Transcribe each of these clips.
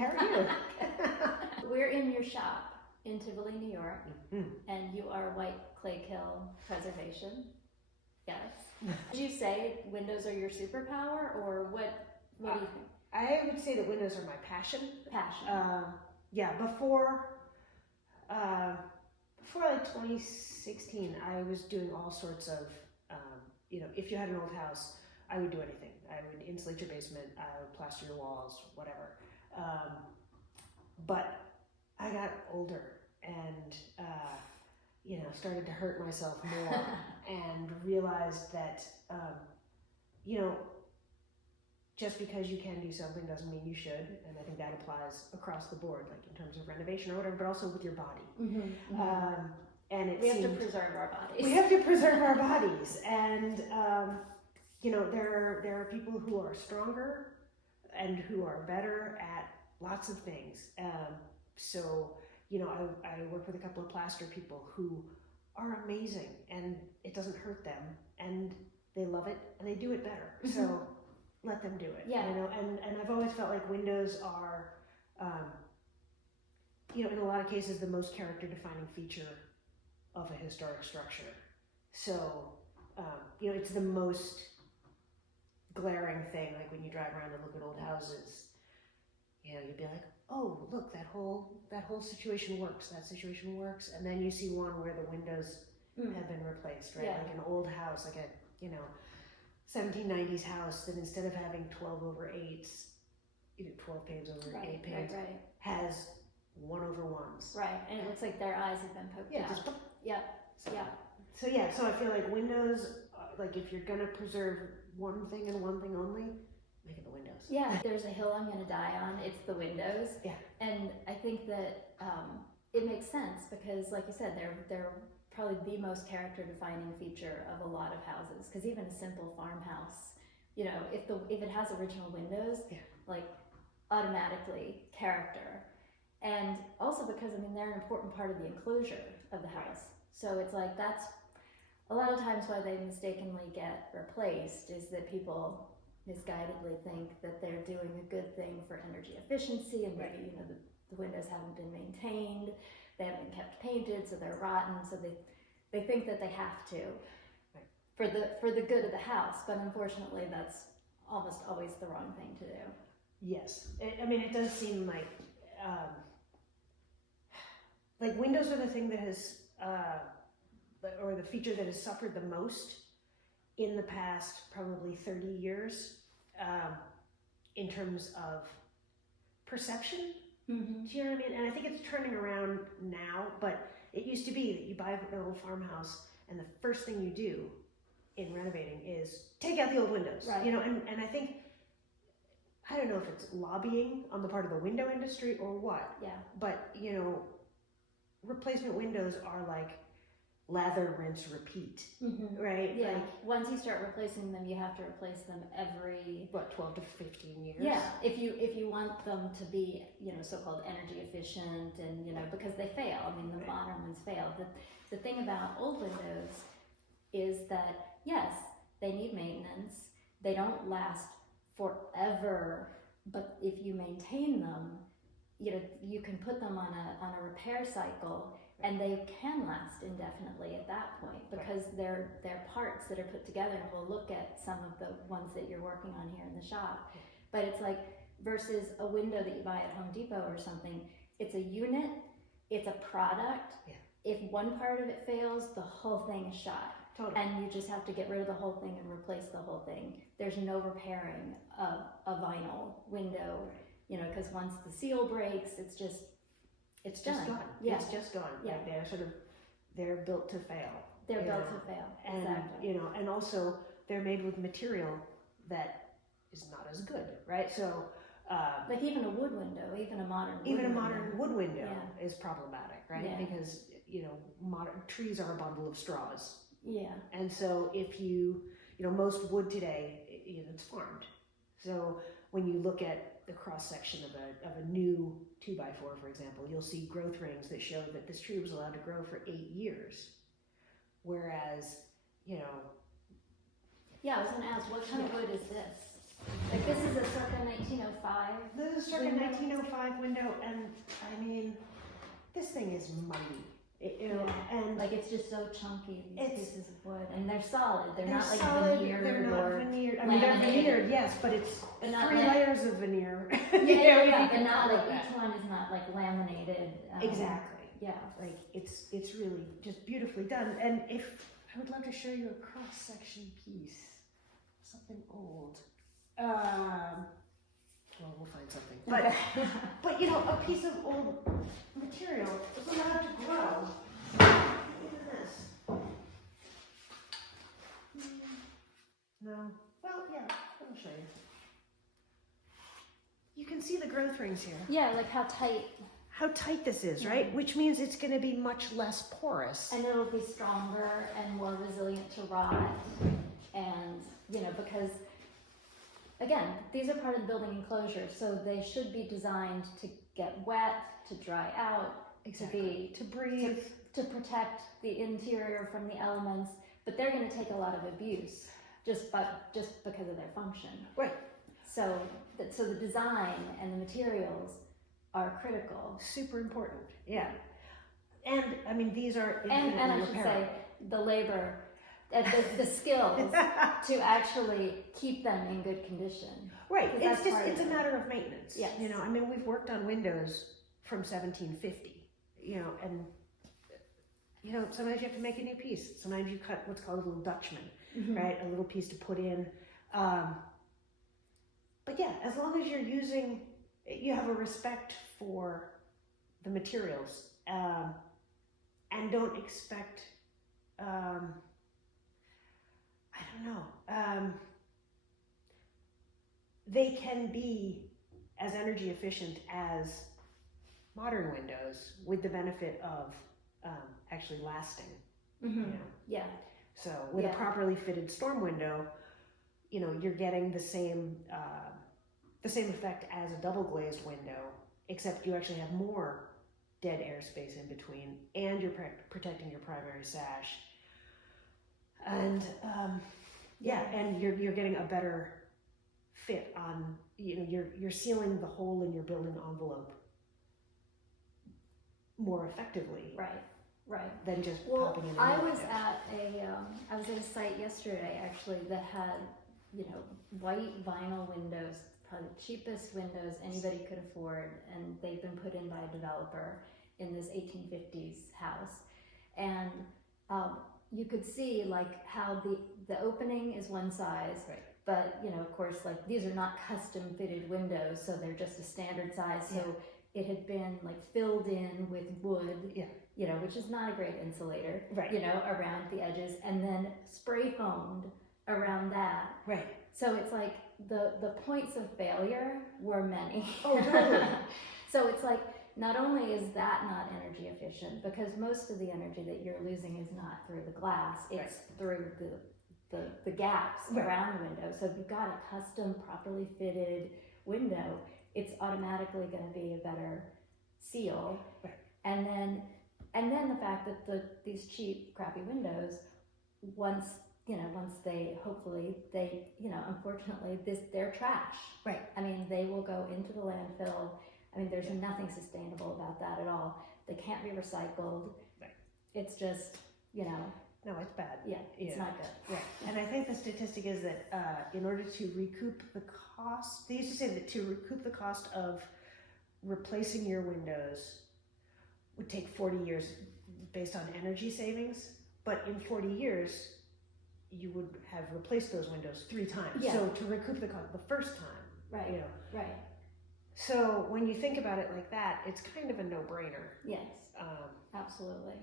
How are you? We're in your shop in Tivoli, New York, Mhm. and you are White Clay Kill Preservation. Yes. Did you say windows are your superpower, or what do you think? I would say that windows are my passion. Passion. Yeah, before like 2016, I was doing all sorts of, if you had an old house, I would do anything. I would insulate your basement, I would plaster your walls, whatever. But I got older and, started to hurt myself more and realized that, just because you can do something doesn't mean you should. And I think that applies across the board, like in terms of renovation or whatever, but also with your body. Mm-hmm. And we have to preserve our bodies. We have to preserve our bodies. And, there are people who are stronger and who are better at lots of things. I work with a couple of plaster people who are amazing and it doesn't hurt them and they love it and they do it better. Mm-hmm. So let them do it. Yeah. And I've always felt like windows are, in a lot of cases, the most character defining feature of a historic structure. So, it's the most glaring thing, like when you drive around and look at old houses, you'd be like, oh, look, that whole situation works, that situation works. And then you see one where the windows have been replaced, right? Yeah. Like an old house, like a, 1790s house that instead of having 12/8s, 12 panes over 8 panes, right. has 1/1s. Right, and it looks like their eyes have been poked out. Just Yep. So I feel like windows, like if you're gonna preserve one thing and one thing only, make it the windows. Yeah, there's a hill I'm gonna die on, it's the windows. Yeah. And I think that it makes sense because, like you said, they're probably the most character defining feature of a lot of houses. Because even a simple farmhouse, if it has original windows, like automatically character. And also because they're an important part of the enclosure of the house. So it's like that's a lot of times why they mistakenly get replaced is that people misguidedly think that they're doing a good thing for energy efficiency and maybe the windows haven't been maintained, they haven't been kept painted, so they're rotten, so they think that they have to for the good of the house, but unfortunately that's almost always the wrong thing to do. Yes, it does seem like windows are the thing that has or the feature that has suffered the most in the past probably 30 years in terms of perception. Mm-hmm. Do you know what I mean? And I think it's turning around now, but it used to be that you buy an old farmhouse and the first thing you do in renovating is take out the old windows. Right. And I think, I don't know if it's lobbying on the part of the window industry or what. Yeah. But, replacement windows are like lather, rinse, repeat, right? Yeah. Like, once you start replacing them, you have to replace them every 12 to 15 years. Yeah, if you want them to be so-called energy efficient and because they fail. The modern ones fail. The thing about old windows is that yes, they need maintenance. They don't last forever, but if you maintain them, you can put them on a repair cycle. And they can last indefinitely at that point because they're parts that are put together. And we'll look at some of the ones that you're working on here in the shop. But it's like versus a window that you buy at Home Depot or something. It's a unit. It's a product. Yeah. If one part of it fails, the whole thing is shot. Totally. And you just have to get rid of the whole thing and replace the whole thing. There's no repairing a vinyl window, because once the seal breaks, it's just gone. Yeah. It's just gone. Yeah. Like they're built to fail. They're built to fail. And exactly. And also they're made with material that is not as good, right? So like even a wood window, even a modern wood window is problematic, right? Yeah. Because modern trees are a bundle of straws. Yeah. And so if most wood today, it's farmed. So when you look at the cross section of a new 2x4, for example, you'll see growth rings that show that this tree was allowed to grow for 8 years. Whereas, Yeah, I was going to ask, what kind of wood is this? Like this is a circa 1905. This is circa window. 1905 window, and I mean, this thing is mighty. And like it's just so chunky, these It's- pieces of wood, and they're solid. They're they're not like solid. veneered They're not or veneered. I mean, they're laminated. veneered, yes, but it's But not 3 layers of veneer. yeah, You know, if yeah, you but can not call it like that. each one is not like laminated. Exactly. Yeah. Like it's really just beautifully done. And if I would love to show you a cross section piece, something old. Well, we'll find something. But but a piece of old material is allowed to grow. Look at this. No. Well, yeah. I'll show you. You can see the growth rings here. Yeah, like how tight, How tight this is, right? Which means it's going to be much less porous. and it'll be stronger and more resilient to rot, and because again, these are part of the building enclosure, so they should be designed to get wet, to dry out, Exactly. To breathe. to protect the interior from the elements, but they're going to take a lot of abuse just because of their function. Right. So the design and the materials are critical. Super important. Yeah. And I mean, these are And infinitely I should say repairable. the labor, the skills to actually keep them in good condition. Right. Because It's that's part it's of a it. matter of maintenance. Yes. I mean, we've worked on windows from 1750. And sometimes you have to make a new piece. Sometimes you cut what's called a little Dutchman, right? A little piece to put in. But yeah, as long as you have a respect for the materials, and don't expect, I don't know, they can be as energy efficient as modern windows with the benefit of actually lasting. Yeah. So with Yeah. a properly fitted storm window, you're getting the same effect as a double glazed window, except you actually have more dead air space in between, and you're protecting your primary sash. And and you're getting a better fit on. You're sealing the hole in your building envelope more effectively. Right. Than just Well, popping in. I was at a site yesterday actually that had, white vinyl windows, probably the cheapest windows anybody could afford, and they've been put in by a developer in this 1850s house, and you could see like how the opening is one size, Right. but of course, like these are not custom fitted windows, so they're just a standard size. So it had been like filled in with wood. Yeah. Which is not a great insulator, Right. around the edges, and then spray foamed around that. Right. So it's like the points of failure were many. Oh, totally. So it's like, not only is that not energy efficient, because most of the energy that you're losing is not through the glass, it's through the gaps around the window. So if you've got a custom, properly fitted window, it's automatically going to be a better seal. Right. And then the fact that these cheap, crappy windows, once they hopefully unfortunately they're trash. Right. I mean, they will go into the landfill. I mean, there's nothing sustainable about that at all. They can't be recycled. Right. It's just, No, it's bad. it's not good. Right. And I think the statistic is that in order to recoup the cost, they used to say that to recoup the cost of replacing your windows would take 40 years based on energy savings. But in 40 years, you would have replaced those windows 3 times. Yeah. So to recoup the cost the first time, Right. Right. So when you think about it like that, it's kind of a no-brainer. Yes. Absolutely.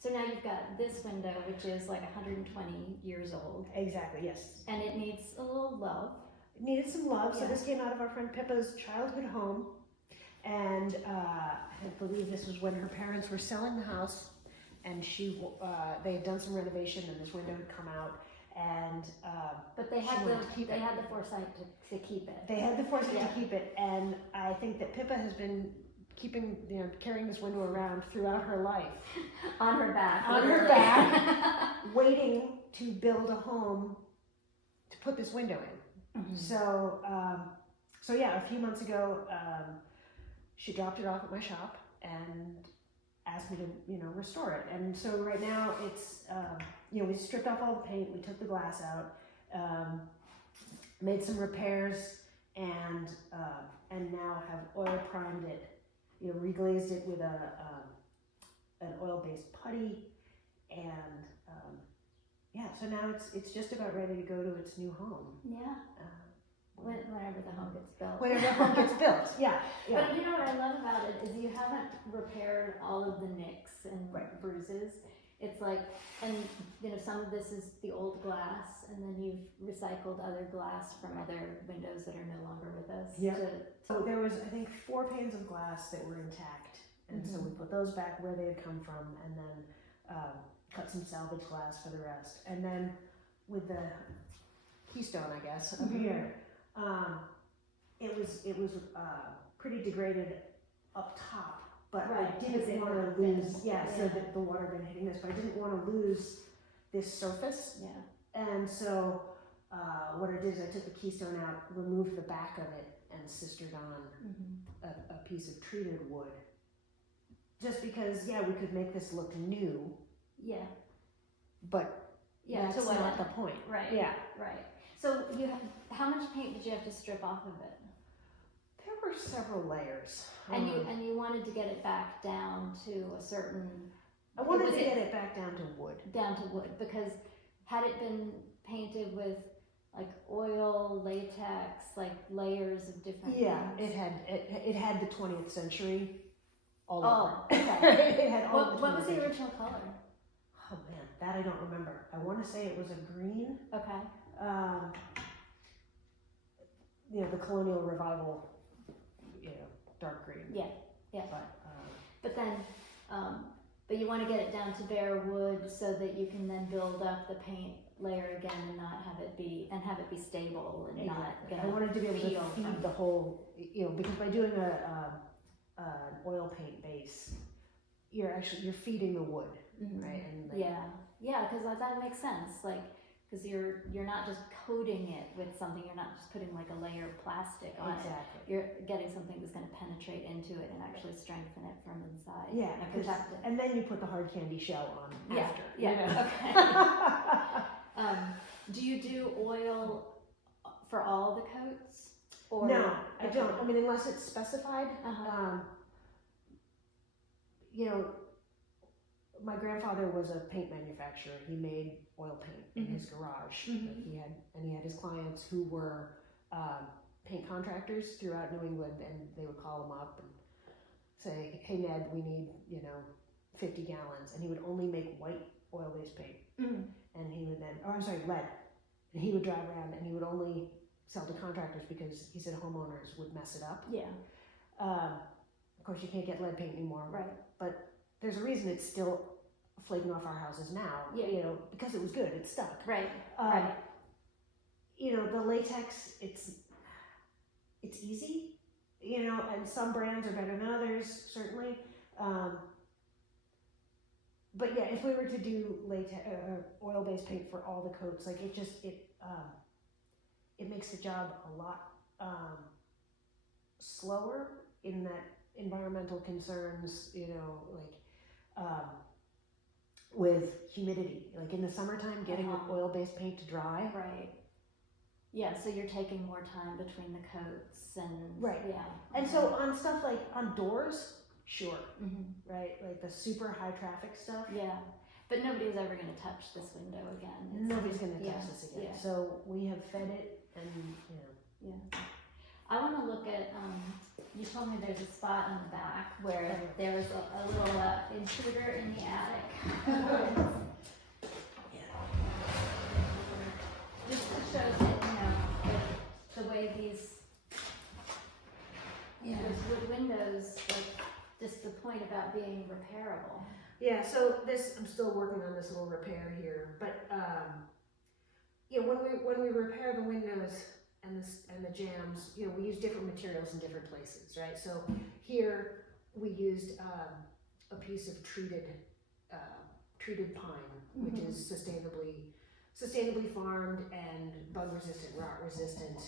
So now you've got this window, which is like 120 years old, Exactly, yes. and it needs a little love. It needed some love, so Yeah. this came out of our friend Pippa's childhood home. And I believe this was when her parents were selling the house, and they had done some renovation, and this window had come out, and But they She had wanted to keep they it. had the foresight to keep it. they had the foresight Yeah. to keep it. And I think that Pippa has been carrying this window around throughout her life, On her back. On her literally. back. waiting to build a home to put this window in. So, so yeah, a few months ago, she dropped it off at my shop and asked me to, restore it. And so right now it's, we stripped off all the paint, we took the glass out, made some repairs, and now have oil primed it, reglazed it with an oil-based putty, and so now it's just about ready to go to its new home. Yeah. Whenever the home gets built. Whenever the home gets built, yeah. But you know what I love about it is you haven't repaired all of the nicks and bruises. It's like, and some of this is the old glass, and then you've recycled other glass from other windows that are no longer with us. Yeah. So there was, I think, 4 panes of glass that were intact, and so we put those back where they had come from, and then cut some salvage glass for the rest. And then with the keystone, I guess, up here, it was pretty degraded up top, but I didn't want to lose, so that the water been hitting this, but I didn't want to lose this surface. Yeah. And so what I did is I took the keystone out, removed the back of it, and sistered on a piece of treated wood. Just because, we could make this look new. Yeah. But that's not the point. Right. Yeah. Right. So how much paint did you have to strip off of it? There were several layers. And you wanted to get it back down to a certain. I wanted to get it back down to wood. Down to wood, because had it been painted with like oil, latex, like layers of different things? It had the 20th century all over. Okay. It had all what was the original color? Oh man, that I don't remember. I want to say it was a green. Okay. The colonial revival, dark green. Yeah. But then, but you want to get it down to bare wood so that you can then build up the paint layer again and not have it be stable and not gonna. I wanted to be able to feed the whole, because by doing an oil paint base, you're feeding the wood, right? And because that makes sense. Like, because you're not just coating it with something. You're not just putting like a layer of plastic on it. You're getting something that's going to penetrate into it and actually strengthen it from inside. Yeah, and protect it. And then you put the hard candy shell on after. Yeah. Okay. Do you do oil for all the coats? Or no, I don't. I mean, unless it's specified. My grandfather was a paint manufacturer. He made oil paint in his garage. He had his clients who were paint contractors throughout New England, and they would call him up and say, "Hey Ned, we need 50 gallons," and he would only make white oil-based paint, and he would then, lead, and he would drive around and he would only sell to contractors because he said homeowners would mess it up. Yeah. Of course, you can't get lead paint anymore. Right. But there's a reason it's still flaking off our houses now. Yeah. Because it was good. It stuck. Right. The latex, it's easy. And some brands are better than others, certainly. But yeah, if we were to do oil-based paint for all the coats, like it makes the job a lot slower in that environmental concerns, with humidity. Like in the summertime, getting oil-based paint to dry. Right. Yeah, so you're taking more time between the coats and. Right. Yeah. And so on stuff like on doors, sure. Right? Like the super high traffic stuff. Yeah. But nobody's ever going to touch this window again. Nobody's going to touch this again. Yeah. So we have fed it and, Yeah. I want to look at, you told me there's a spot in the back where there was a little intruder in the attic. Just to show that, the way these wood windows, like, just the point about being repairable. Yeah, so I'm still working on this little repair here, but when we repair the windows and the jambs, we use different materials in different places, right? So here we used a piece of treated pine, which is sustainably sustainably farmed and bug resistant, rot resistant.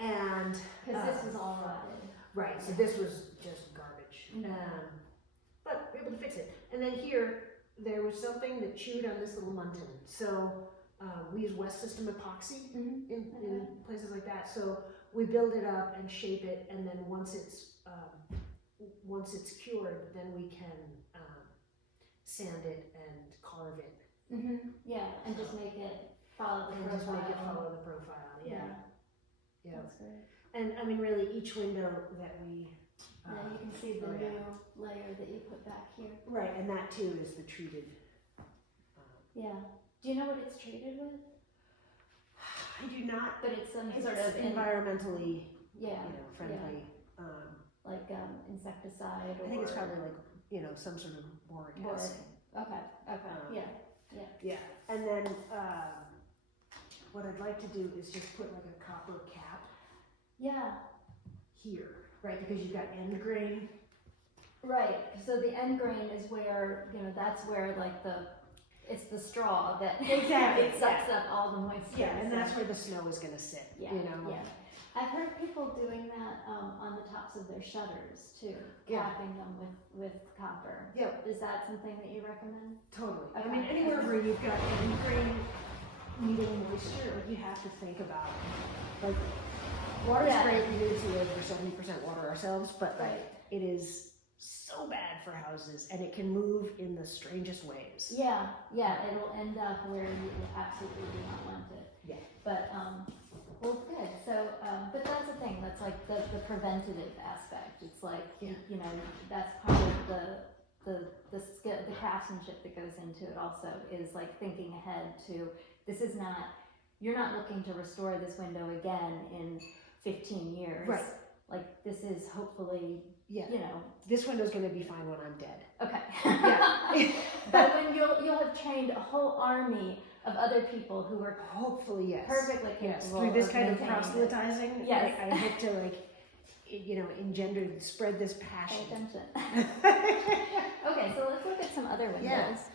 And Because this was all rotted. right, so this was just garbage. But we were able to fix it. And then here, there was something that chewed on this little muntin. So we use West System epoxy in places like that. So we build it up and shape it, and then once it's cured, then we can sand it and carve it. Yeah, and just make it follow the profile. Just make it follow the profile. Yeah. That's great. And I mean, really, each window that we then you can see the new layer that you put back here. Right, and that too is the treated. Yeah. Do you know what it's treated with? I do not. But it's some It's sort of environmentally, yeah, friendly. like insecticide. I think it's probably like some sort of boric acid. Okay. Yeah, and then what I'd like to do is just put like a copper cap. Yeah. Here, right, because you've got end grain. Right. So the end grain is where that's where like it's the straw that Exactly it sucks up all the moisture. Yeah, and that's where the snow is going to sit. Yeah. I've heard people doing that on the tops of their shutters too, capping them with copper. Yep. Is that something that you recommend? Totally. Okay. I mean, anywhere where you've got end grain needing moisture, like you have to think about like water's great. We need to live for 70% water ourselves, but like it is so bad for houses, and it can move in the strangest ways. Yeah, it'll end up where you absolutely do not want it. Yeah. But well, good. So, but that's the thing. That's like the preventative aspect. It's like that's part of the skill, the craftsmanship that goes into it. Also, is like thinking ahead to this is not. You're not looking to restore this window again in 15 years. Right. Like this is hopefully. Yeah. This window's going to be fine when I'm dead. Okay. Yeah. But when you'll have trained a whole army of other people who are hopefully perfectly capable through this of kind of maintaining proselytizing. Yes. I hope to spread this passion. Pay attention. Okay, so let's look at some other windows.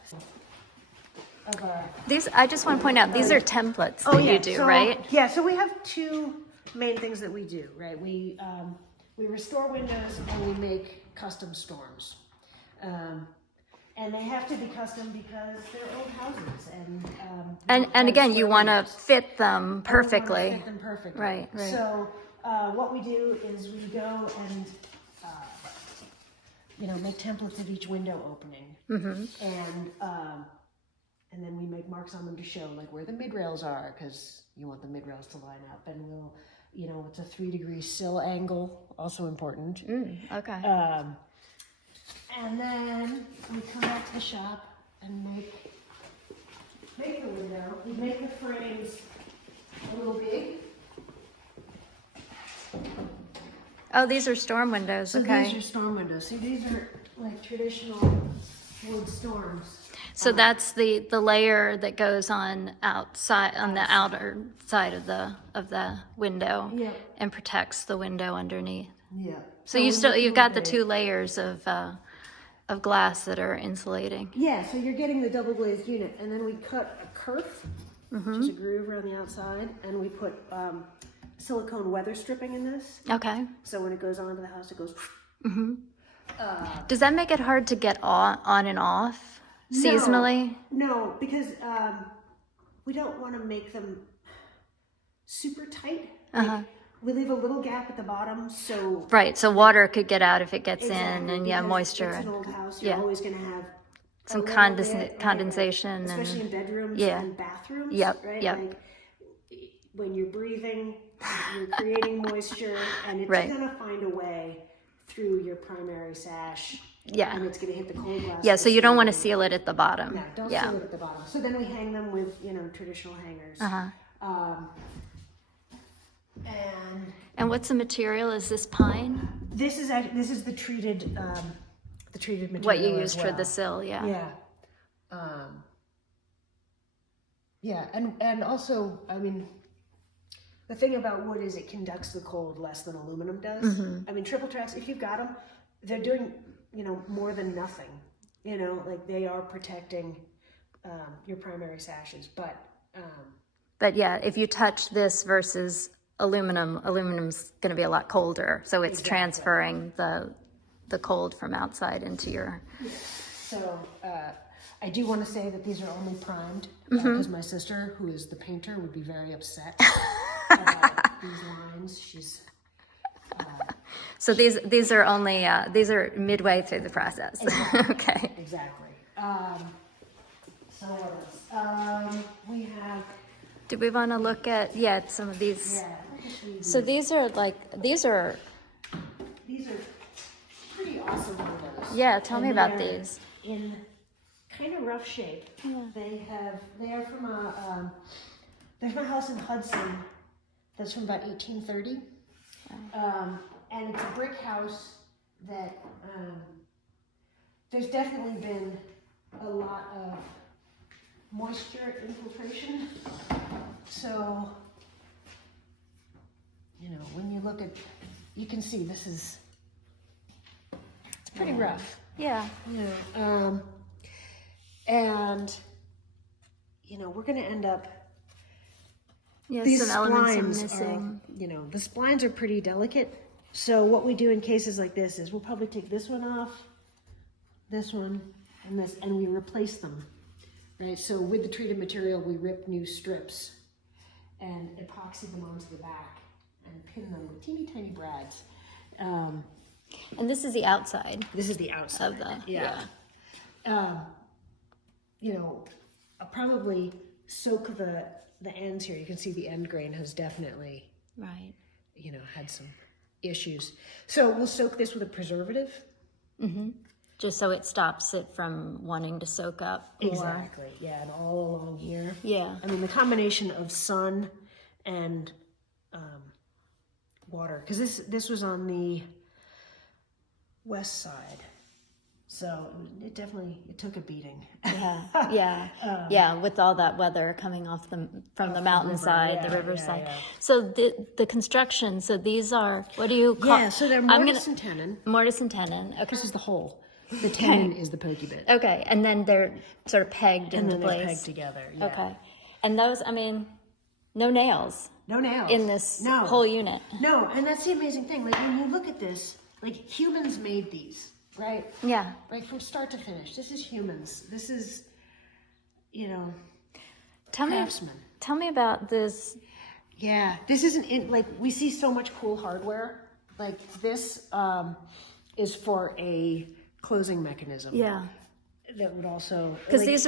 These, I just want to point out, these are templates that you do, right? Yeah, so we have two main things that we do, right? We restore windows and we make custom storms. And they have to be custom because they're old houses And again, you want to fit them perfectly. Fit them perfectly. Right. So what we do is we go and make templates of each window opening, and then we make marks on them to show like where the mid rails are, because you want the mid rails to line up, and we'll it's a 3-degree sill angle, also important. Okay. And then we come back to the shop and make the window. We make the frames a little big. Oh, these are storm windows. So Okay. these are storm windows. See, these are like traditional wood storms. So that's the layer that goes on outside, on the outer side of the window, and protects the window underneath. Yeah. So you've got the two layers of glass that are insulating. Yeah. So you're getting the double glazed unit, and then we cut a kerf, which is a groove around the outside, and we put silicone weather stripping in this. Okay. So when it goes onto the house, it goes. Does that make it hard to get on and off seasonally? No, because we don't want to make them super tight. We leave a little gap at the bottom, so Right, so water could get out if it gets in, and because moisture. It's an old house. You're always going to have some a little bit, condensation, especially in bedrooms and bathrooms. Yep, right? yep. Like when you're breathing, you're creating moisture, and it's Right. going to find a way through your primary sash. Yeah. And it's going to hit the cold glass. Yeah, so you don't want to seal it at the bottom. No, don't seal it at the bottom. So then we hang them with, traditional hangers. And what's the material? Is this pine? This is the treated material. What you as used for the sill, Yeah. And also, I mean, the thing about wood is it conducts the cold less than aluminum does. I mean, triple tracks, if you've got them, they're doing, more than nothing. Like they are protecting your primary sashes, but yeah, if you touch this versus aluminum's going to be a lot colder, so it's transferring the cold from outside into your. So I do want to say that these are only primed because my sister, who is the painter, would be very upset about these lines. She's So these are only these are midway through the process. Okay. exactly. So what else? We have. Do we want to look at some of these? Yeah. So these are These are pretty awesome windows. Yeah, tell me about they're these. In kind of rough shape. Yeah. They are from there's a house in Hudson that's from about 1830. And it's a brick house that there's definitely been a lot of moisture infiltration. So, when you look at, you can see this is, it's pretty rough. Yeah. And, we're going to end up, Yeah, these some elements are splines missing. are, the splines are pretty delicate. So what we do in cases like this is we'll probably take this one off, this one, and this, and we replace them, right? So with the treated material, we rip new strips and epoxy them onto the back and pin them with teeny tiny brads. And this is the outside This is the outside of the I'll probably soak the ends here. You can see the end grain has definitely, right. had some issues. So we'll soak this with a preservative. Just so it stops it from wanting to soak up more. Exactly. Yeah, and all along here. Yeah. I mean, the combination of sun and water, because this was on the west side, so it took a beating. Yeah, with all that weather coming off from the mountainside, the riverside. Yeah. So the construction. So these are, what do you call? Yeah, so they're mortise and tenon. Mortise and tenon. Okay. This is the hole. The tenon is the pokey bit. Okay, and then they're sort of pegged And into then place. they're pegged together. Yeah. Okay, and those, no nails No nails. in this whole unit. No, and that's the amazing thing. Like when you look at this, like humans made these, right? Yeah. Like from start to finish. This is humans. This is, Tell me about this. Yeah, this isn't like we see so much cool hardware. Like this is for a closing mechanism. Yeah. That would also Because these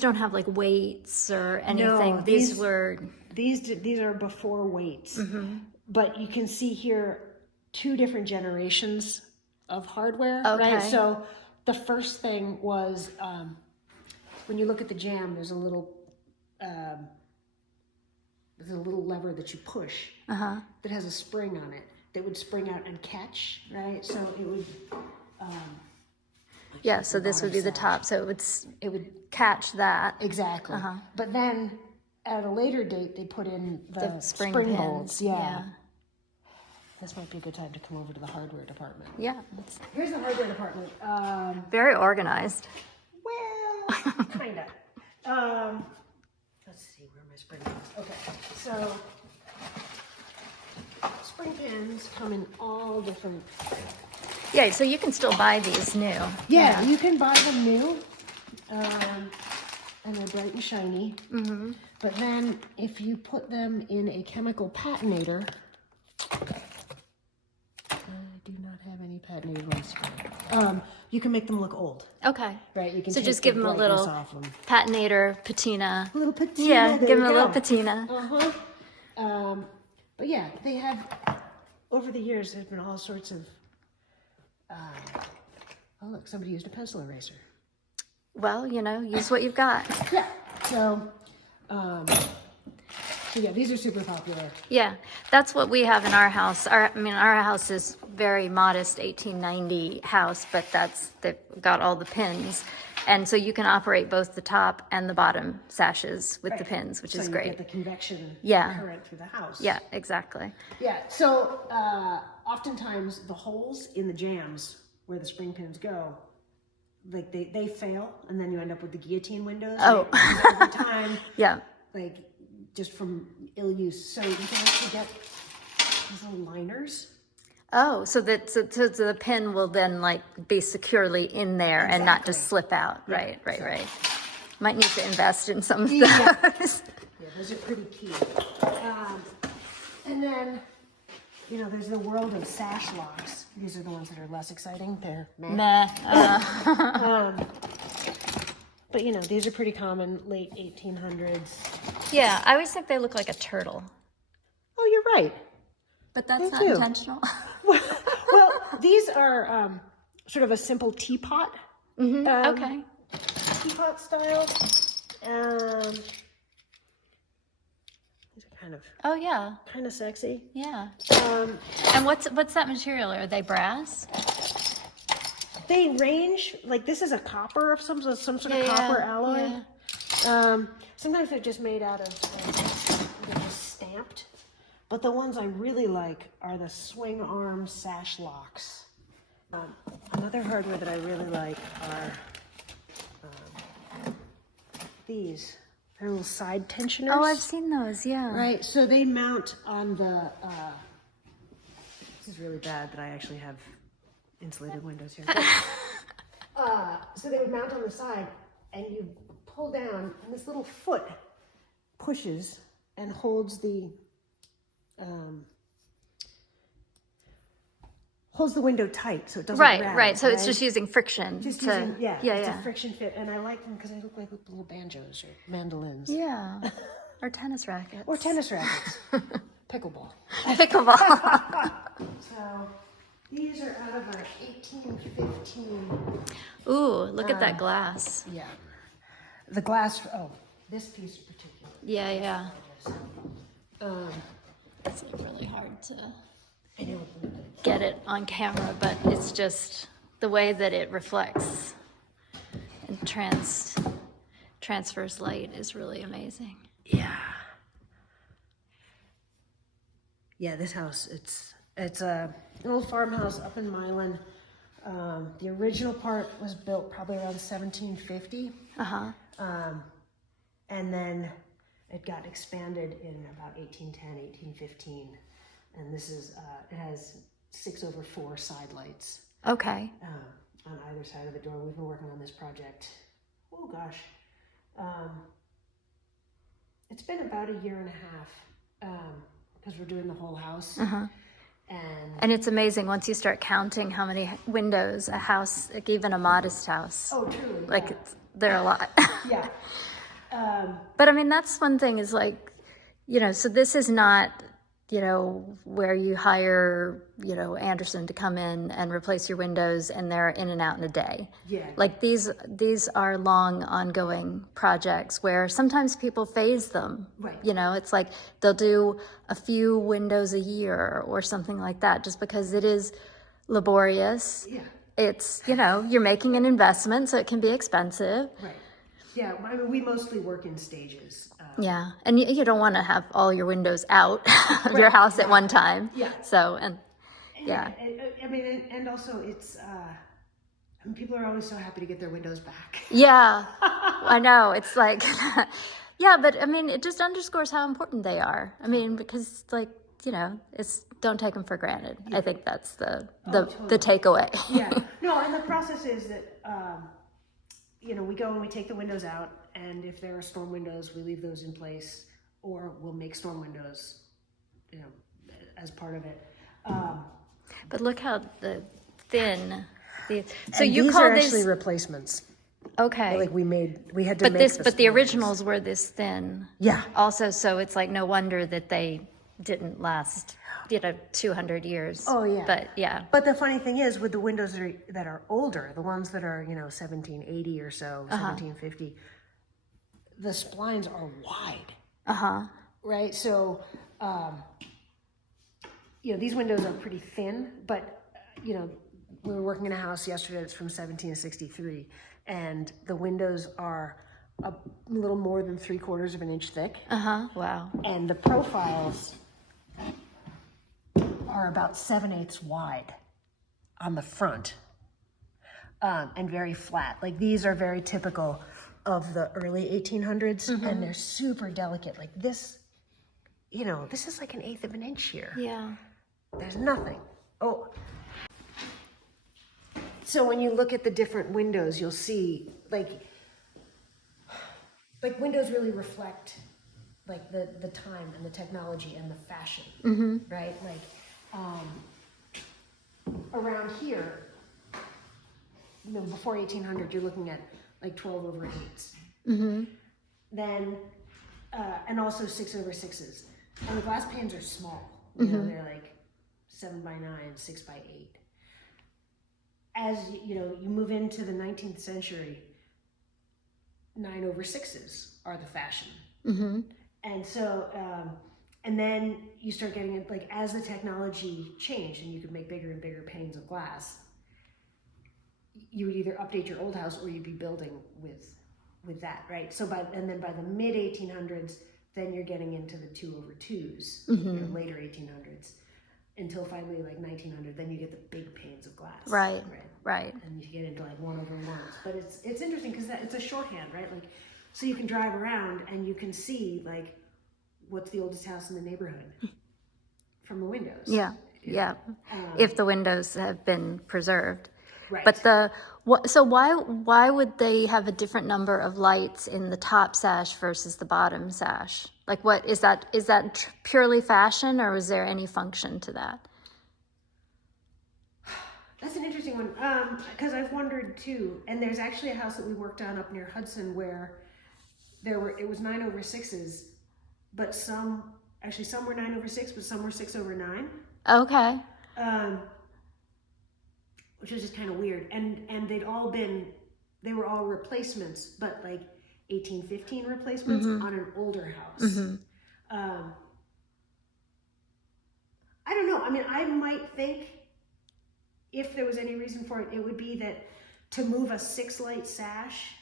don't have like weights or anything. No, these were. These are before weights. But you can see here 2 different generations of hardware. Okay. Right? So the first thing was when you look at the jam, there's a little lever that you push that has a spring on it that would spring out and catch, right? So it would. Yeah, so this would be the top. So it would catch that. Exactly. But then at a later date, they put in the spring pins. bolts. Yeah. This might be a good time to come over to the hardware department. Yeah. Here's the hardware department. Very organized. Well, kind of. Let's see, where are my spring pins? Okay, so spring pins come in all different. Yeah, so you can still buy these new. Yeah, you can buy them new, and they're bright and shiny. But then if you put them in a chemical patinator, I do not have any patinated ones. You can make them look old. Okay. Right, you can So take just the give them a little brightness off them. patinator, patina. A little patina. Yeah, there give you them a go. little patina. But yeah, they have, over the years, there's been all sorts of, oh look, somebody used a pencil eraser. Well, use what you've got. Yeah, so yeah, these are super popular. Yeah, that's what we have in our house. Our house is very modest 1890 house, but they've got all the pins. And so you can operate both the top and the bottom sashes with the pins, which is So great. you get the convection Yeah. current through the house. Yeah, exactly. Yeah, so oftentimes the holes in the jams where the spring pins go, like they fail, and then you end up with the guillotine windows. Oh. Right? Because over time, Yeah. like just from ill use. So you can actually get these little liners. Oh, so so the pin will then like be securely in there and not just slip out. Yeah, Right. so- Might need to invest in some of those. Yeah. Yeah, those are pretty key. And then, there's the world of sash locks. These are the ones that are less exciting. They're meh. Meh. But these are pretty common, late 1800s. Yeah, I always think they look like a turtle. Oh, you're right. But that's They not do. intentional. Well, these are sort of a simple teapot. Okay. Teapot style. These are Oh yeah. kind of sexy. Yeah. Um, And what's that material? Are they brass? they range, like this is a copper of some sort of copper alloy. Yeah. Sometimes they're just made out of, they're just stamped. But the ones I really like are the swing arm sash locks. Another hardware that I really like are these. They're little side tensioners. Oh, I've seen those. Yeah. Right, so they mount on the, this is really bad that I actually have insulated windows here. But, so they would mount on the side, and you pull down, and this little foot pushes and holds the window tight, so it doesn't rattle, Right. So it's just using friction. Just to, using, it's yeah. a friction fit, and I like them because they look like little banjos or mandolins. Yeah. Or tennis rackets. Or tennis rackets. Pickleball. Pickleball. So these are out of our 1815. Ooh, look at that glass. Yeah. The glass, this piece in particular. Yeah. Um, It's really hard to I know. get it on camera, but it's just the way that it reflects and transfers light is really amazing. Yeah. Yeah, this house, it's an old farmhouse up in Milan. The original part was built probably around 1750. And then it got expanded in about 1810, 1815. And this is, it has 6/4 side lights Okay. on either side of the door. We've been working on this project, oh gosh. It's been about a year and a half because we're doing the whole house. And it's amazing once you start counting how many windows a house, like even a modest house, Oh, truly. like yeah. there are a lot. Yeah. But I mean, that's one thing is like, so this is not, where you hire, Anderson to come in and replace your windows and they're in and out in a day. Yeah. Like these are long ongoing projects where sometimes people phase them. Right. It's like they'll do a few windows a year or something like that just because it is laborious. Yeah. It's, you're making an investment, so it can be expensive. Right. Yeah, I mean, we mostly work in stages. Yeah, and you don't want to have all your windows out of your house at one time. Yeah. So, Yeah. I mean, and also it's, people are always so happy to get their windows back. Yeah, I know. It's like, yeah, but I mean, it just underscores how important they are. I mean, because like, it's don't take them for granted. Yeah. I think that's the takeaway. Yeah. No, and the process is that, we go and we take the windows out, and if there are storm windows, we leave those in place, or we'll make storm windows, as part of it. But look how thin. So and you these call are these actually replacements. Okay. Like we had to make but the originals were this thin. Yeah. Also, so it's like no wonder that they didn't last, 200 years. Oh yeah. But yeah. But the funny thing is, with the windows that are older, the ones that are 1780 or so, 1750, the splines are wide. Right. So, these windows are pretty thin, but we were working in a house yesterday that's from 1763, and the windows are a little more than 3/4 of an inch thick. Wow. And the profiles are about 7/8 wide on the front. and very flat. Like these are very typical of the early 1800s, and they're super delicate. Like this, you know, this is like 1/8 of an inch here. Yeah. There's nothing. Oh. So when you look at the different windows, you'll see like windows really reflect like the time and the technology and the fashion, right? Like around here, you know, before 1800, you're looking at like 12/8s. Then, and also 6/6s. And the glass panes are small. You know, they're like 7x9, 6x8. As you know, you move into the 19th century, 9/6s are the fashion. And so, and then you start getting it, like as the technology changed and you could make bigger and bigger panes of glass, you would either update your old house or you'd be building with that, right? So then by the mid 1800s, then you're getting into the 2/2s, you know, later 1800s, until finally like 1900, then you get the big panes of glass. Right. And you get into like 1/1s. But it's interesting because it's a shorthand, right? Like, so you can drive around and you can see like what's the oldest house in the neighborhood from the windows. Yeah. If the windows have been preserved. Right. But so why would they have a different number of lights in the top sash versus the bottom sash? Like, what is that? Is that purely fashion, or is there any function to that? That's an interesting one, because I've wondered too. And there's actually a house that we worked on up near Hudson where it was 9/6s, but some were 9/6, but some were 6/9. Okay. Which was just kind of weird. And they were all replacements, but like 1815 replacements on an older house. I don't know. I mean, I might think if there was any reason for it, it would be that to move a 6-light sash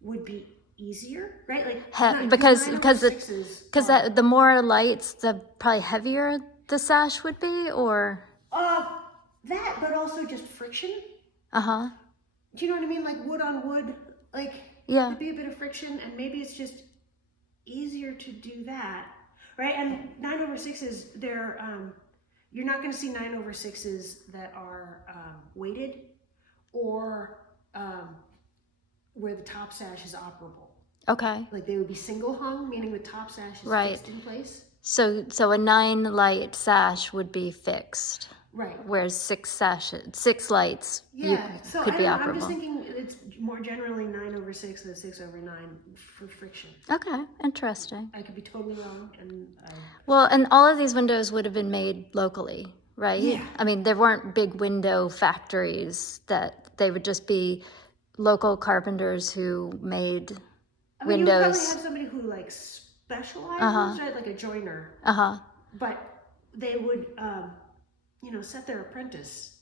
would be easier, right? Like because the more lights, the probably heavier the sash would be, or that, but also just friction. Uh-huh. Do you know what I mean? Like wood on wood, like there'd be a bit of friction, and maybe it's just easier to do that, right? And 9/6s, they're you're not going to see 9/6s that are weighted or where the top sash is operable. Okay. Like they would be single hung, meaning the top sash is fixed in place. So a 9-light sash would be fixed. Right. Whereas 6 lights could be operable. I'm just thinking it's more generally 9/6 than 6/9 for friction. Okay, interesting. I could be totally wrong. Well, and all of these windows would have been made locally, right? Yeah. I mean, there weren't big window factories, that they would just be local carpenters who made windows. You would probably have somebody who like specializes, right? Like a joiner. But they would, set their apprentice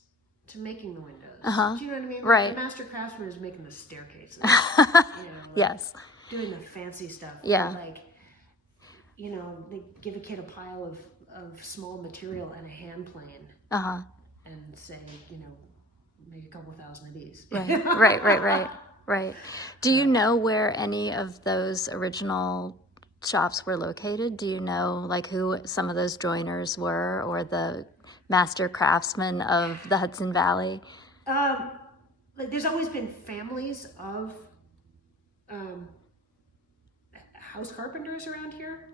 to making the windows. Do you know what I mean? Right. The master craftsman is making the staircases. Yes. Doing the fancy stuff. Yeah. Like, they give a kid a pile of small material and a hand plane. And say, make a couple thousand of these. Right. Do you know where any of those original shops were located? Do you know like who some of those joiners were, or the master craftsmen of the Hudson Valley? There's always been families of house carpenters around here.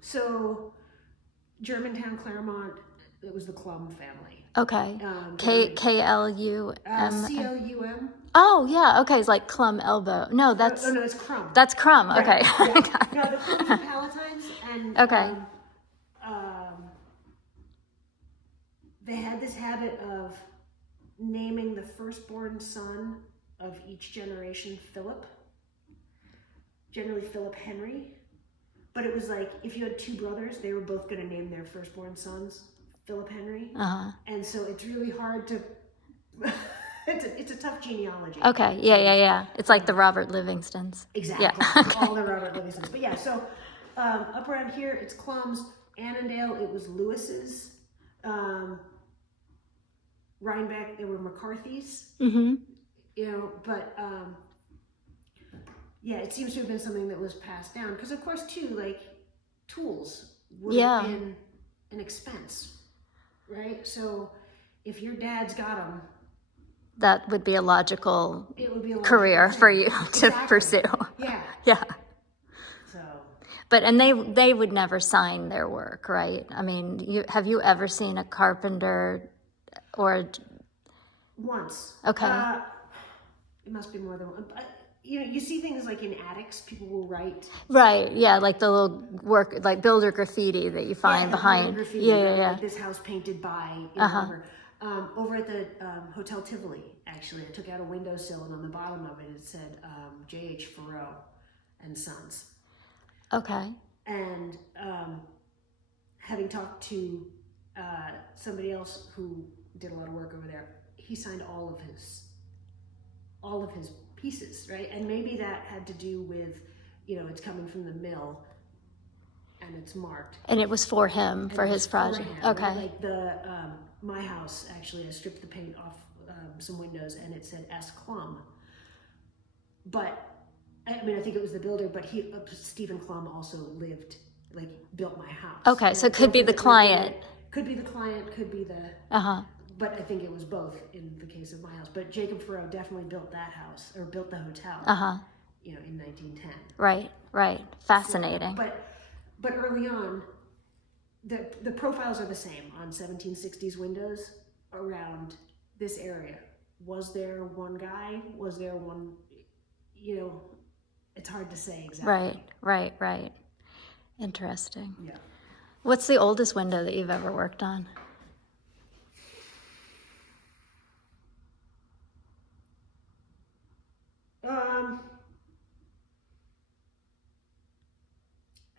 So Germantown, Claremont, it was the Klum family. Okay. Klum. CLUM. Oh yeah. Okay. It's like Klum elbow. No, that's no, it's Crumb. That's Crumb. Okay. Yeah. No, the Crumbs are Palatines, and okay. They had this habit of naming the firstborn son of each generation Philip. Generally Philip Henry. But it was like, if you had 2 brothers, they were both going to name their firstborn sons Philip Henry. And so it's really hard to... it's a tough genealogy. Okay, yeah. It's like the Robert Livingstons. Exactly. Yeah. All the Robert Livingstons. But yeah, so up around here, it's Klum's. Annandale, it was Lewis's. Rhinebeck, there were McCarthy's. you know, but yeah, it seems to have been something that was passed down because, of course, too, like tools would Yeah. have been an expense, right? So if your dad's got them, That would be a logical it would be a career logical for thing. you to Exactly. pursue. Yeah. Yeah. So But, and they would never sign their work, right? I mean, have you ever seen a carpenter or, once, okay. it must be more than one. But, you know, you see things like in attics, people will write. Right, yeah, like the little work, like builder graffiti that you find the behind. graffiti, Yeah, right? yeah, yeah. Like this house painted by, you know, whatever. Over at the Hotel Tivoli, actually, I took out a windowsill, and on the bottom of it, it said J.H. Farrow and Sons. Okay. And having talked to somebody else who did a lot of work over there, he signed all of his pieces, right? And maybe that had to do with, you know, it's coming from the mill and it's marked. And it was for him, for his project. him, Okay. right? Like the my house, actually, I stripped the paint off some windows and it said S. Klum. But I mean, I think it was the builder, but Stephen Klum also built my house. Okay, so it could be the client. Could be the client, could be the. But I think it was both in the case of my house. But Jacob Farrow definitely built that house, or built the hotel. You know, in 1910. Right. Fascinating. So, but early on, the profiles are the same on 1760s windows around this area. Was there one guy? Was there one? You know, it's hard to say exactly. Right. Interesting. Yeah. What's the oldest window that you've ever worked on?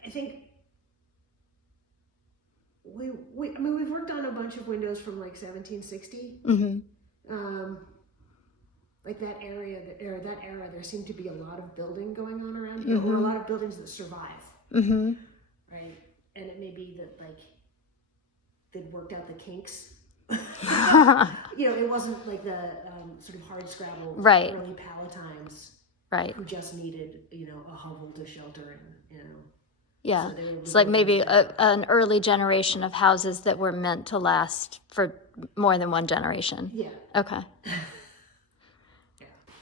I think we've worked on a bunch of windows from like 1760. Like that era, there seemed to be a lot of building going on around here, or a lot of buildings that survive. Right, and it may be that like they'd worked out the kinks. You know, it wasn't like the sort of hard scrabble early Palatines, who just needed, you know, a hovel to shelter and, you know. Yeah, so it's like maybe an early generation of houses that were meant to last for more than one generation. Yeah. Okay. Yeah.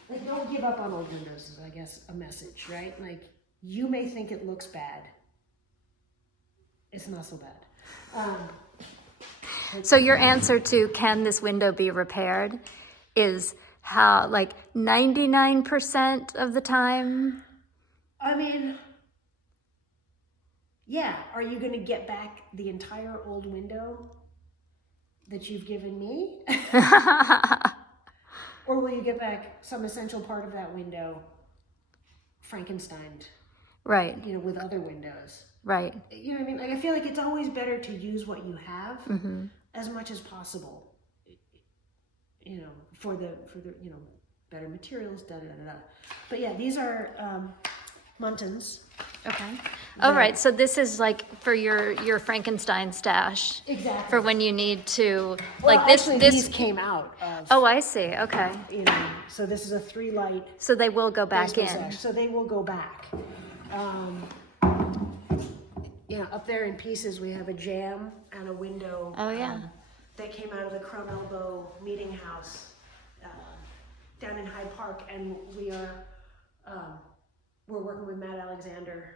Like, don't give up on old windows is, I guess, a message, right? Like, you may think it looks bad. It's not so bad. So your answer to can this window be repaired is how, like 99% of the time? I mean, yeah. Are you going to get back the entire old window that you've given me? Or will you get back some essential part of that window, Frankensteined? Right. You know, with other windows. Right. You know what I mean? Like, I feel like it's always better to use what you have as much as possible. You know, for the you know, better materials, But yeah, these are Muntins. Okay. All right. So this is like for your Frankenstein stash. Exactly. For when you need to, Well, like this. actually, This these came out of. Oh, I see. Okay. You know, so this is a 3-light. So they will go back in. Stash. So they will go back. You know, up there in pieces, we have a jamb and a window. Oh yeah. That came out of the Crum Elbow Meeting House down in Hyde Park, and we're working with Matt Alexander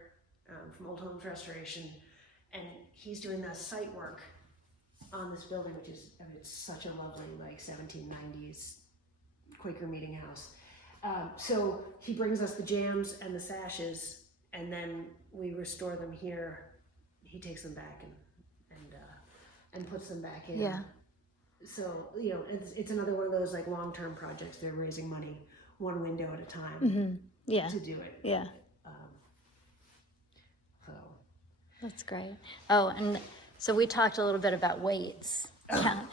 from Old Homes Restoration, and he's doing the site work on this building, which is, I mean, it's such a lovely, like 1790s Quaker meeting house. So he brings us the jambs and the sashes, and then we restore them here. He takes them back and puts them back in. Yeah. So, you know, it's another one of those like long-term projects. They're raising money one window at a time Yeah. to do it. Yeah. So That's great. Oh, and so we talked a little bit about weights.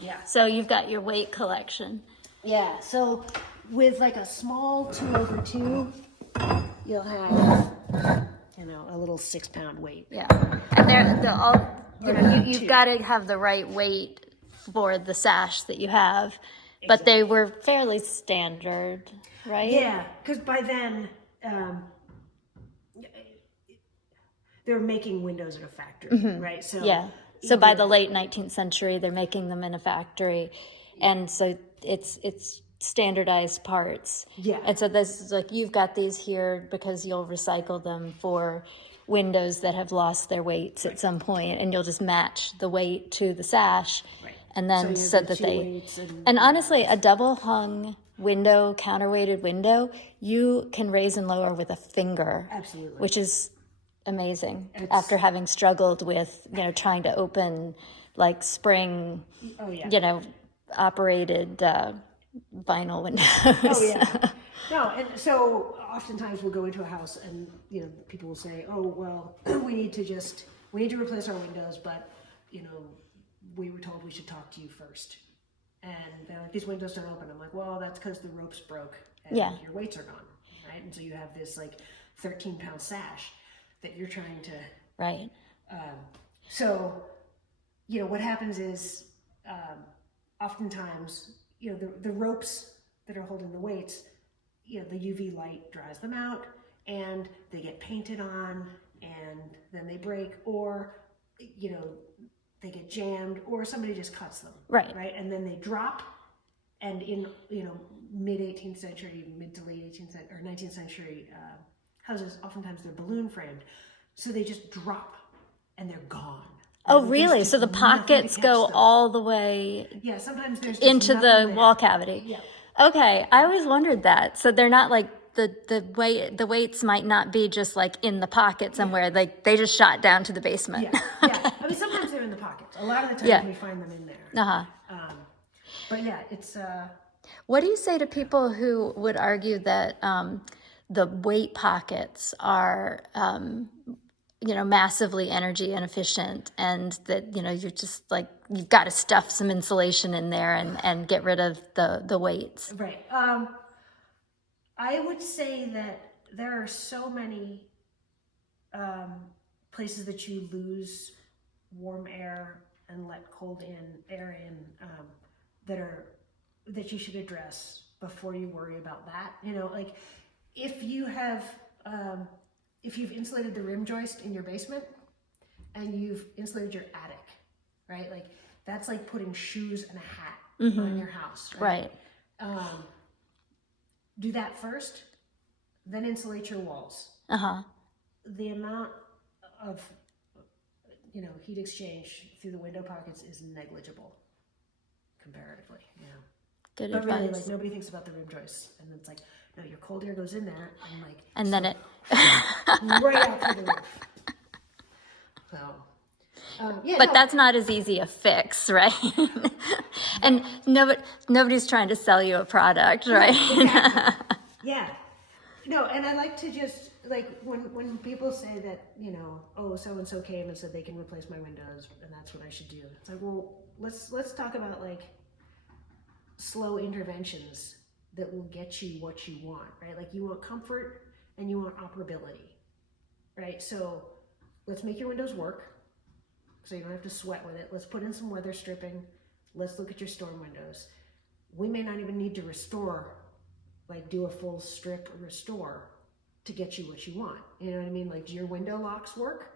yeah. So you've got your weight collection. Yeah. So with like a small 2/2, you'll have, you know, a little 6-pound weight. Yeah. And they're all, you know, you've got to have the right weight for the sash that you have. But they were fairly standard, right? Yeah, because by then they're making windows at a factory, right? So Yeah. So by the late 19th century, they're making them in a factory, and so it's standardized parts. Yeah. And so this is like, you've got these here because you'll recycle them for windows that have lost their weights at some point, and you'll just match the weight to the sash, Right. and then So so you have that the two they. weights And honestly, a double hung window, counterweighted window, you can raise and lower with a finger. Absolutely. Which is amazing after having struggled with, trying to open like spring, Oh yeah. operated vinyl windows. Oh yeah. No, and so oftentimes we'll go into a house and people will say, "Oh well, we need to replace our windows, but we were told we should talk to you first." And they're like, "These windows don't open." I'm like, "Well, that's because the ropes broke and your weights are gone, right?" And so you have this like 13-pound sash that you're trying to. Right. So, what happens is oftentimes, the ropes that are holding the weights, the UV light dries them out and they get painted on and then they break, or, they get jammed, or somebody just cuts them. Right. Right. And then they drop. And in, mid 18th century, mid to late 18th century, or 19th century houses, oftentimes they're balloon framed. So they just drop and they're gone. Oh, There's really? just So the nothing to pockets catch go them. all the way Yeah, sometimes there's just into the nothing there. wall cavity. Yeah. Okay, I always wondered that. So they're not like the weights might not be just like in the pocket somewhere. Like they just shot down to the basement. Yeah, yeah. I mean, sometimes they're in the pockets. A lot of the time we find them in there. Uh-huh. But yeah, it's... What do you say to people who would argue that the weight pockets are, massively energy inefficient, and that, you're just like, you've got to stuff some insulation in there and get rid of the weights? Right. I would say that there are so many places that you lose warm air and let cold air in that you should address before you worry about that. Like if you've insulated the rim joist in your basement and you've insulated your attic, right? Like that's like putting shoes and a hat on your house, right? Do that first, then insulate your walls. The amount of heat exchange through the window pockets is negligible comparatively. Good but advice. really, like nobody thinks about the rim joists, and it's like, no, your cold air goes in there, and then it right out through the roof. So, but that's not as easy a fix, right? And nobody's trying to sell you a product, right? Exactly. Yeah. No, and I like to just like when people say that, oh, so and so came and said they can replace my windows and that's what I should do. It's like, well, let's talk about like slow interventions that will get you what you want, right? Like you want comfort and you want operability, right? So let's make your windows work so you don't have to sweat with it. Let's put in some weather stripping. Let's look at your storm windows. We may not even need to restore, like do a full strip restore to get you what you want. You know what I mean? Like, do your window locks work?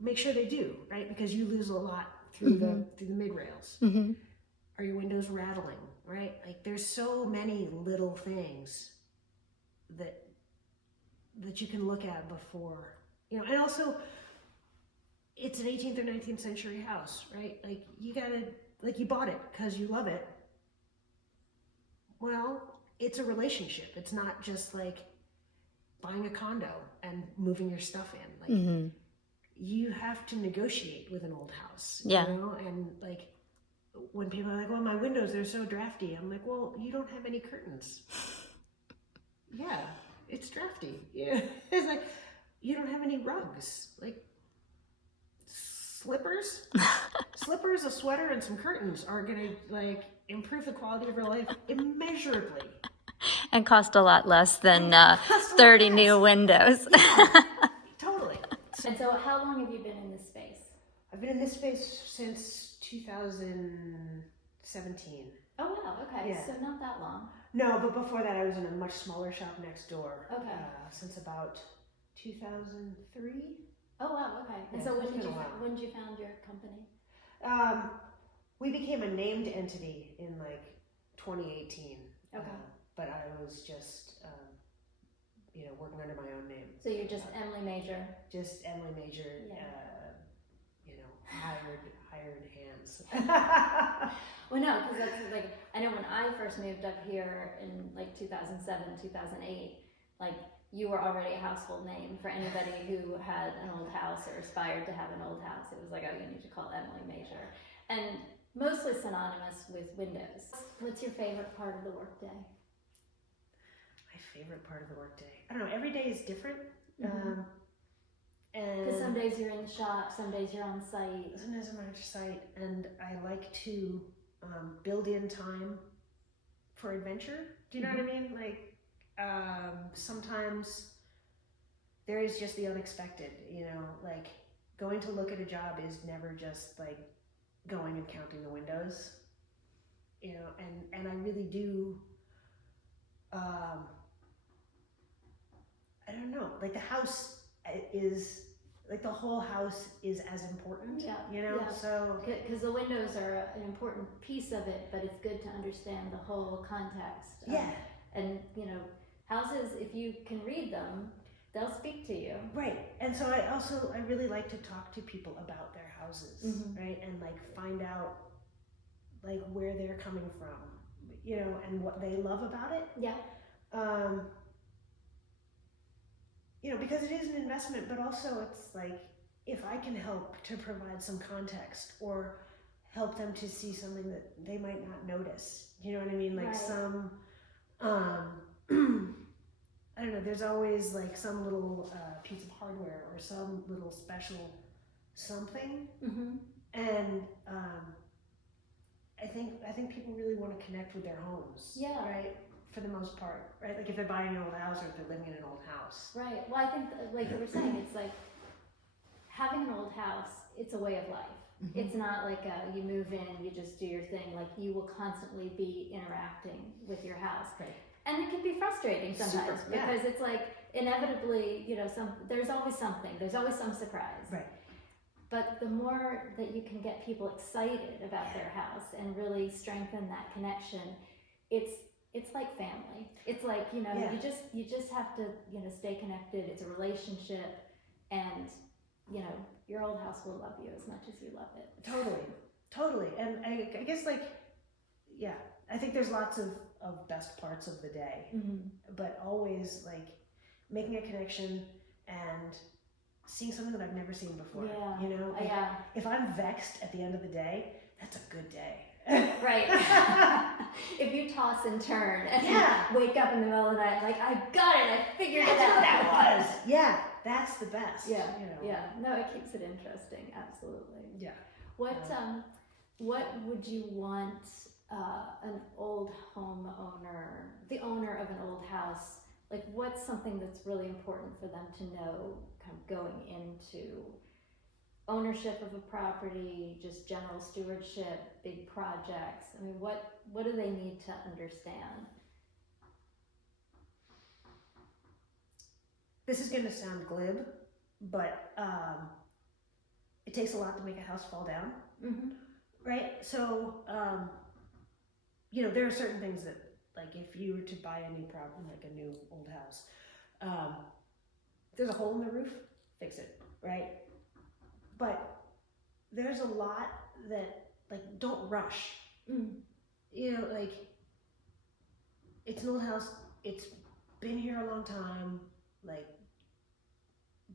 Make sure they do, right? Because you lose a lot through the mid rails. Are your windows rattling, right? Like there's so many little things that you can look at before, and also it's an 18th or 19th century house, right? Like you bought it because you love it. Well, it's a relationship. It's not just like buying a condo and moving your stuff in. Like you have to negotiate with an old house, and like when people are like, well, my windows, they're so drafty. I'm like, well, you don't have any curtains. Yeah, it's drafty. Yeah. It's like, you don't have any rugs. Like slippers, a sweater, and some curtains are going to like improve the quality of your life immeasurably. And cost a lot less than 30 new windows. Yeah, totally. And so how long have you been in this space? I've been in this space since 2017. Oh wow, okay, Yeah. so not that long. No, but before that, I was in a much smaller shop next door. Okay. Since about 2003. Oh wow, okay. And Yeah, so it's been a while. when did you found your company? We became a named entity in like 2018. Okay. But I was just, working under my own name. So you're just Emily Majer. Just Emily Majer, Yeah. hired hands. Well, no, because that's like, I know when I first moved up here in like 2007, 2008, like you were already a household name for anybody who had an old house or aspired to have an old house. It was like, oh, you need to call Emily Majer. And mostly synonymous with windows. What's your favorite part of the workday? My favorite part of the workday. I don't know, every day is different. Mm-hmm. And Because some days you're in the shop, some days you're on site. sometimes I'm on site, and I like to build in time for adventure. Do you know what I mean? Like, sometimes there is just the unexpected, like going to look at a job is never just like going and counting the windows, and I really do, I don't know, like the house is, like the whole house is as important, Yeah. so. Because the windows are an important piece of it, but it's good to understand the whole context. Yeah. And, houses, if you can read them, they'll speak to you. Right, and so I really like to talk to people about their houses, Mhm. right, and like find out like where they're coming from, and what they love about it. Yeah. Because it is an investment, but also it's like if I can help to provide some context or help them to see something that they might not notice, you know what I mean? Like Right. some, I don't know, there's always like some little piece of hardware or some little special something, Mm-hmm. and I think people really want to connect with their homes, Yeah. right? For the most part, right? Like if they're buying an old house or if they're living in an old house. Right. Well, I think, like you were saying, it's like having an old house, it's a way of life. Mm-hmm. It's not like you move in, you just do your thing. Like you will constantly be interacting with your house. Right. And it can be frustrating sometimes. Super, yeah. Because it's like inevitably, there's always something, there's always some surprise. Right. But the more that you can get people excited about their house and really strengthen that connection, it's like family. It's like, Yeah. you just have to, stay connected. It's a relationship, and, your old house will love you as much as you love it. Totally. And I guess like, yeah, I think there's lots of best parts of the day, Mm-hmm. but always like making a connection and seeing something that I've never seen before. Yeah. Like, Yeah. if I'm vexed at the end of the day, that's a good day. Right. If you toss and turn and Yeah. wake up in the middle of the night, like, I got it, I figured That's it out. what that was. Yeah, that's the best. Yeah. Yeah. No, it keeps it interesting. Absolutely. Yeah. What would you want an old homeowner, the owner of an old house, like what's something that's really important for them to know kind of going into ownership of a property, just general stewardship, big projects? I mean, what do they need to understand? This is going to sound glib, but it takes a lot to make a house fall down, Mm-hmm. right? So, there are certain things that, like, if you were to buy a new property, like a new old house, there's a hole in the roof, fix it, right? But there's a lot that, like, don't rush. Mm. Like, it's an old house, it's been here a long time, like,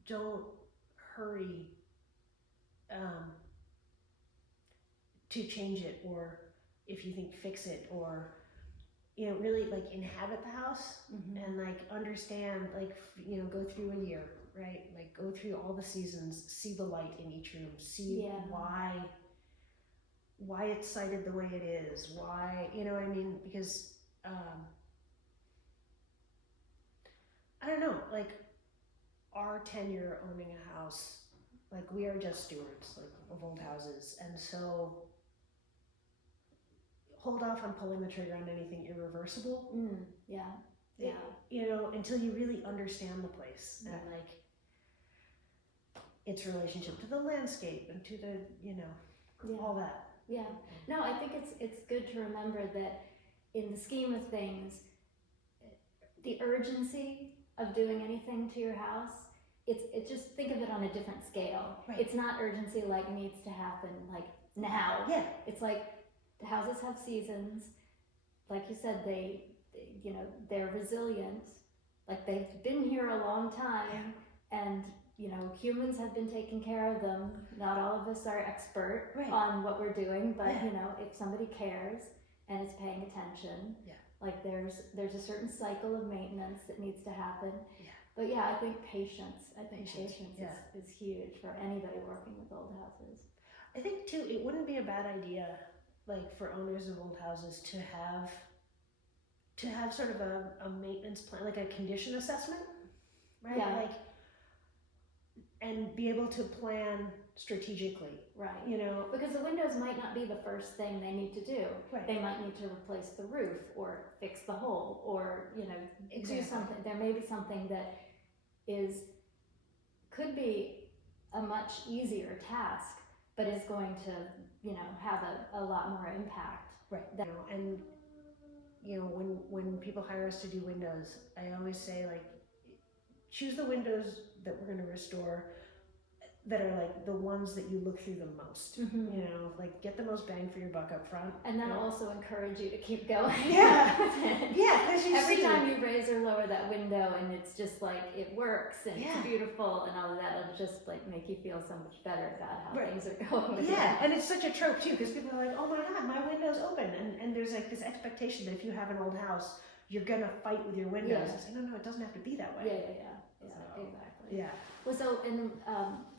don't hurry to change it, or if you think fix it, or really like inhabit the house. Mm-hmm. And like understand, like go through a year, right? Like go through all the seasons, see the light in each room, see why it's sited the way it is, why, what I mean, because I don't know, like our tenure owning a house, like we are just stewards, like, of old houses, and so hold off on pulling the trigger on anything irreversible. Yeah. It, until you really understand the place and like its relationship to the landscape and to the, all that. Yeah. No, I think it's good to remember that in the scheme of things, the urgency of doing anything to your house, it's just think of it on a different scale. Right. It's not urgency like needs to happen like now. Yeah. It's like the houses have seasons. Like you said, they're resilient. Like they've been here a long time, and humans have been taking care of them. Not all of us are expert on what we're doing, but if somebody cares and is paying attention, like there's a certain cycle of maintenance that needs to happen. Yeah. But I think patience is huge for anybody working with old houses. I think too, it wouldn't be a bad idea, like for owners of old houses to have sort of a maintenance plan, like a condition assessment, right? Yeah. Like, and be able to plan strategically, Right. Because the windows might not be the first thing they need to do. Right. They might need to replace the roof or fix the hole or, do something. There may be something that could be a much easier task, but is going to, have a lot more impact. Right. And when people hire us to do windows, I always say, like, choose the windows that we're going to restore that are like the ones that you look through the most. Like get the most bang for your buck up front. And then also encourage you to keep going. Yeah. Because every time you raise or lower that window and it's just like it works and it's beautiful and all of that, it'll just like make you feel so much better about how things are going. And it's such a trope too, because people are like, oh my god, my window's open, and there's like this expectation that if you have an old house, you're gonna fight with your windows. I say, no, it doesn't have to be that way. Exactly. Yeah. Well, so and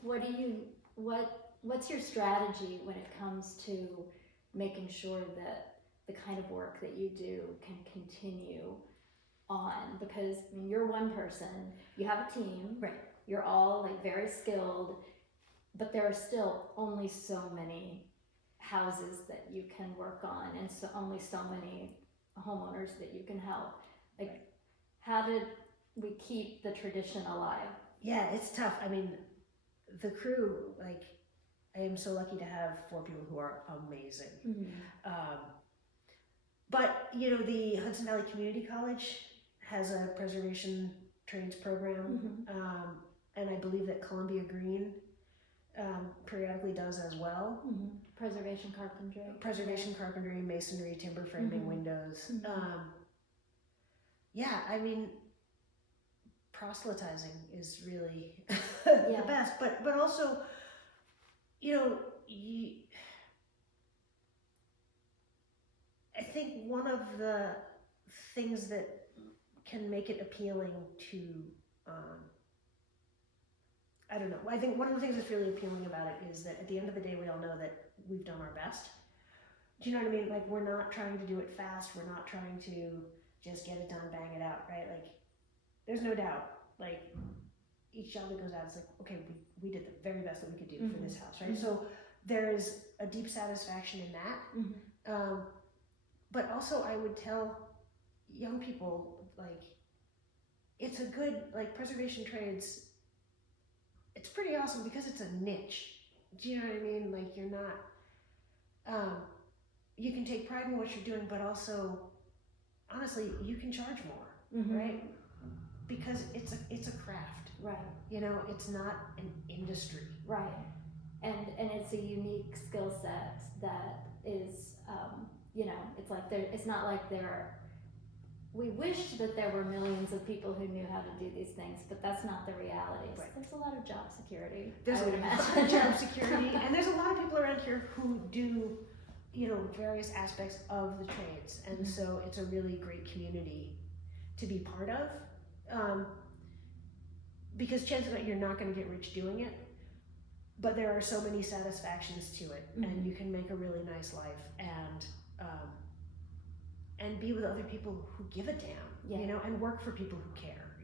what's your strategy when it comes to making sure that the kind of work that you do can continue on? Because you're one person, you have a team, right? You're all like very skilled, but there are still only so many houses that you can work on, and only so many homeowners that you can help. Like, how did we keep the tradition alive? Yeah, it's tough. I mean, the crew, like, I am so lucky to have 4 people who are amazing. But, the Hudson Valley Community College has a preservation trades program, and I believe that Columbia Green periodically does as well. Preservation carpentry, masonry, timber framing, windows. I mean, proselytizing is really the best, but also, I think one of the things that can make it appealing to, I don't know, I think one of the things that's really appealing about it is that at the end of the day, we all know that we've done our best. Do you know what I mean? Like, we're not trying to do it fast. We're not trying to just get it done, bang it out, right? Like, there's no doubt, like, each job that goes out, it's like, okay, we did the very best that we could do for this house, right? So there is a deep satisfaction in that. But also I would tell young people, like, it's a good, like, preservation trades, it's pretty awesome because it's a niche. Do you know what I mean? Like, you're not, you can take pride in what you're doing, but also, honestly, you can charge more, right? Because it's a craft, right? It's not an industry, right? And it's a unique skill set that is, it's like it's not like we wished that there were millions of people who knew how to do these things, but that's not the reality. Right. There's a lot of job security. There's a lot of job security, and there's a lot of people around here who do, various aspects of the trades, and so it's a really great community to be part of. Because chances are you're not going to get rich doing it, but there are so many satisfactions to it, and you can make a really nice life and be with other people who give a damn, and work for people who care,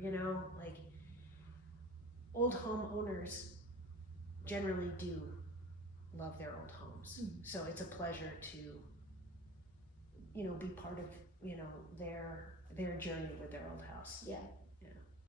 like, old home owners generally do love their old homes. So it's a pleasure to be part of, their journey with their old house. Yeah.